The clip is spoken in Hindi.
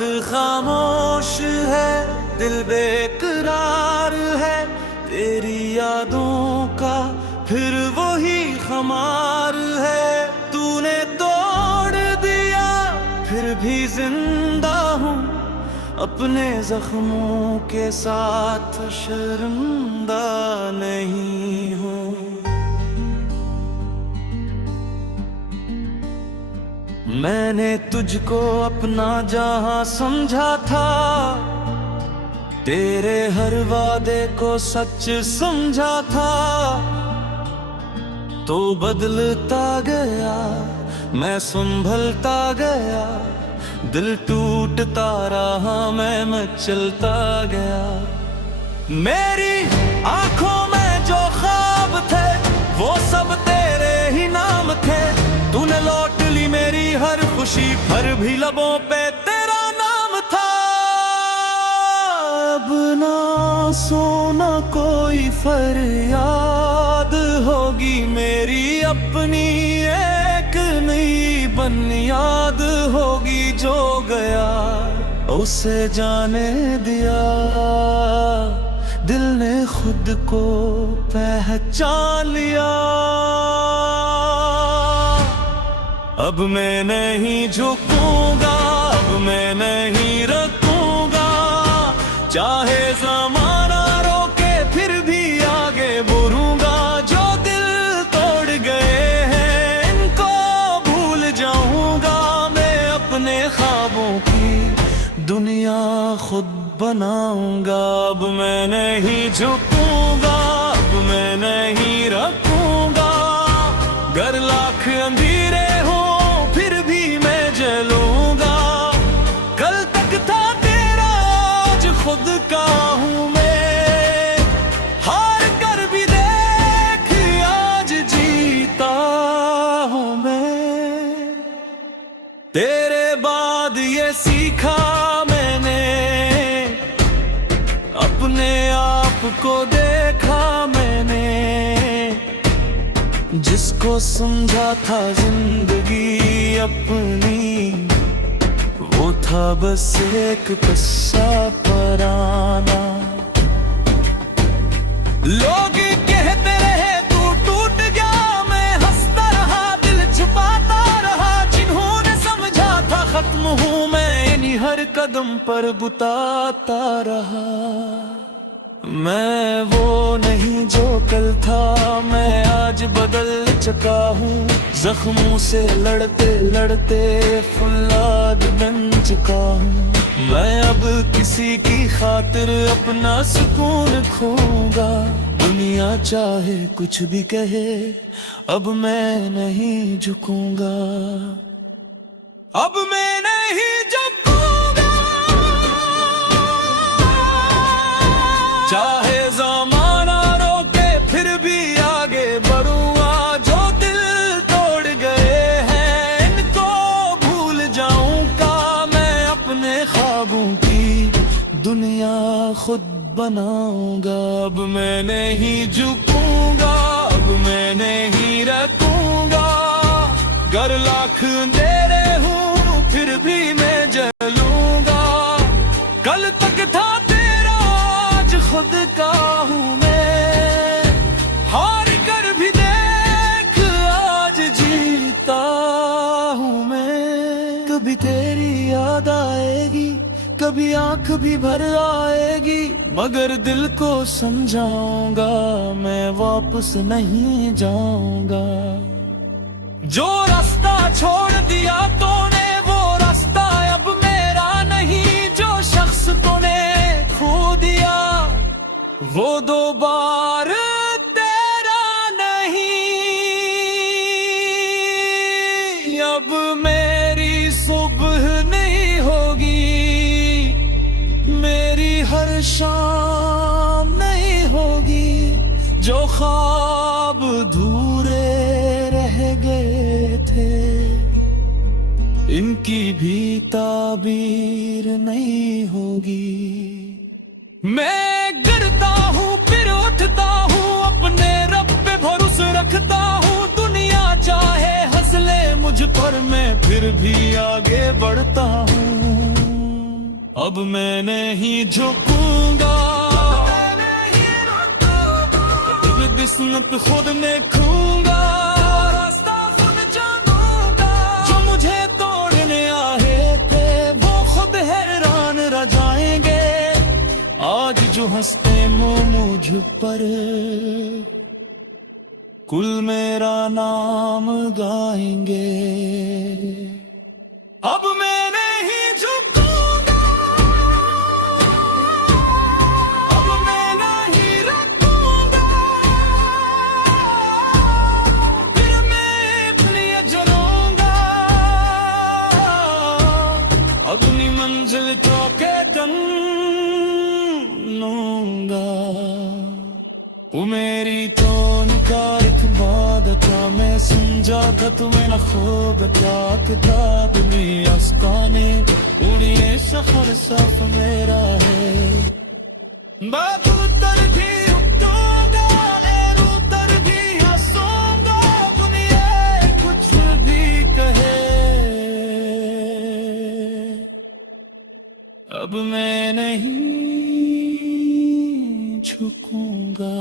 रात खामोश है, दिल बेकरार है, तेरी यादों का फिर वही खमार है। तूने तोड़ दिया फिर भी जिंदा हूँ, अपने जख्मों के साथ शर्मिंदा नहीं हूँ। मैंने तुझको अपना जहां समझा था, तेरे हर वादे को सच समझा था। तो बदलता गया मैं संभलता गया, दिल टूटता रहा मैं मचलता गया। मेरी आंखों में जो ख्वाब थे वो सब तेरे ही नाम थे। तूने लौट ली मेरी हर खुशी, पर भी लबों पे तेरा नाम था। अब ना सोना कोई फरियाद होगी मेरी, अपनी एक नई बुनियाद होगी। जो गया उसे जाने दिया, दिल ने खुद को पहचान लिया। अब मैं नहीं झुकूंगा, अब मैं नहीं रखूंगा, चाहे ज़माना रोके फिर भी आगे बढ़ूंगा। जो दिल तोड़ गए हैं इनको भूल जाऊंगा, मैं अपने ख्वाबों की दुनिया खुद बनाऊंगा। अब मैं नहीं झुकूंगा, अब मैं नहीं रखूंगा, गर लाख अंधेरे हो फिर भी मैं जलूंगा। कल तक था तेरा आज खुद का हूँ मैं, हार कर भी देख आज जीता हूँ मैं। तेरे बाद ये सीखा मैंने, अपने आप को देखा मैंने। जिसको समझा था जिंदगी अपनी, वो था बस एक किस्सा पुराना। लोग कहते रहे तू टूट गया, मैं हंसता रहा दिल छुपाता रहा। जिन्होंने समझा था खत्म हूँ मैं, इन्हीं हर कदम पर बुताता रहा। मैं वो नहीं जो कल था, मैं आज बदल चुका हूँ। जख्मों से लड़ते लड़ते फुल्लाद बन चुका हूँ। मैं अब किसी की खातिर अपना सुकून खोऊंगा। दुनिया चाहे कुछ भी कहे, अब मैं नहीं झुकूंगा। अब मैं नहीं झुकूंगा, चाहे ज़माना रोके फिर भी आगे बढ़ूंगा। जो दिल तोड़ गए हैं इनको भूल जाऊंगा, मैं अपने ख्वाबों की दुनिया खुद बनाऊंगा। अब मैं नहीं झुकूंगा, अब मैं नहीं रखूंगा, गर लाख अंधेरे हूँ फिर भी मैं जलूंगा। कल तक था खुद का हूँ मैं, हार कर भी देख आज जीता हूँ मैं। कभी तेरी याद आएगी, कभी आंख भी भर आएगी, मगर दिल को समझाऊंगा मैं वापस नहीं जाऊंगा। जो रास्ता छोड़ दिया तूने वो रास्ता अब मेरा नहीं, जो शख्स तूने खो दिया वो दोबारा तेरा नहीं। अब मेरी सुबह नहीं होगी, मेरी हर शाम नहीं होगी। जो ख्वाब अधूरे रह गए थे इनकी भी ताबीर नहीं होगी। मैं गिरता हूँ फिर उठता हूँ, अपने रब पे भरोसा रखता हूँ। दुनिया चाहे हंस ले मुझ पर, मैं फिर भी आगे बढ़ता हूँ। अब मैं नहीं झुकूंगा, किस्मत खुद में खूंगा, रास्ता खुद जानूंगा। जो मुझे तोड़ने आए थे वो खुद हैरान रह जाएंगे। आज जो हंसते मुझ पर कुल मेरा नाम गाएंगे। अब मैं नहीं झुकूंगा, अब मैं नहीं रुकूंगा, फिर मैं अपनी जलूंगा। अपनी मंजिल तो के दम लूंगा। वो मेरी तो निकार था, मैं समझा था तुम्हें न खूब क्या किताब में आसमाने उड़िए सफर सफ मेरा है। बात उतर भी उठूंगा, एर उतर भी हंसूंगा, दुनिया कुछ भी कहे। अब मैं नहीं झुकूंगा।